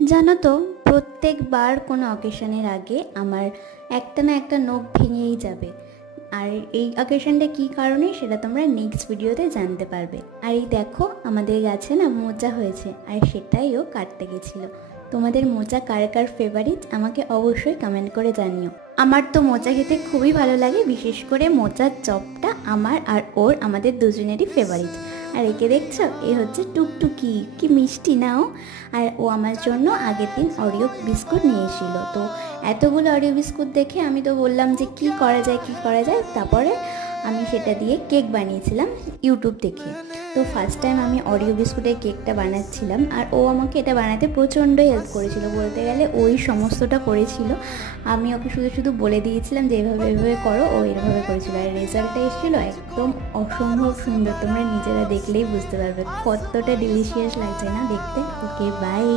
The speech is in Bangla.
জানো তো, প্রত্যেকবার কোনো অকেশনের আগে আমার একটা না একটা নখ ভেঙেই যাবে। আর এই অকেশনটা কী কারণে সেটা তোমরা নেক্সট ভিডিওতে জানতে পারবে। আর এই দেখো, আমাদের গাছে না মোচা হয়েছে, আর সেটাইও কাটতে গেছিলো। তোমাদের মোচা কার কার ফেভারিট আমাকে অবশ্যই কমেন্ট করে জানিও। আমার তো মোচা খেতে খুবই ভালো লাগে, বিশেষ করে মোচার চপটা আমার আর ওর আমাদের দুজনেরই ফেভারিট। আর একে দেখছো, এ হচ্ছে টুকটুকি, কি মিষ্টি নাও। আর ও আমার জন্য আগের দিন অরিও বিস্কুট নিয়ে এসেছিল। তো এতগুলো অরিও বিস্কুট দেখে আমি তো বললাম যে কি করা যায়। তারপরে আমি সেটা দিয়ে কেক বানিয়েছিলাম ইউটিউব দেখে। তো ফার্স্ট টাইম আমি অরিও বিস্কুটের কেকটা বানাচ্ছিলাম, আর ও আমাকে এটা বানাতে প্রচণ্ড হেল্প করেছিল। বলতে গেলে ওই সমস্তটা করেছিল, আমি ওকে শুধু শুধু বলে দিয়েছিলাম যে এভাবে করো, ও এভাবে করেছিল। আর রেজাল্টটা এসেছিলো একদম অসম্ভব সুন্দর। তোমরা নিজেরা দেখলেই বুঝতে পারবে কতটা ডিলিশিয়াস লাগছে না দেখতে। ওকে, বাই।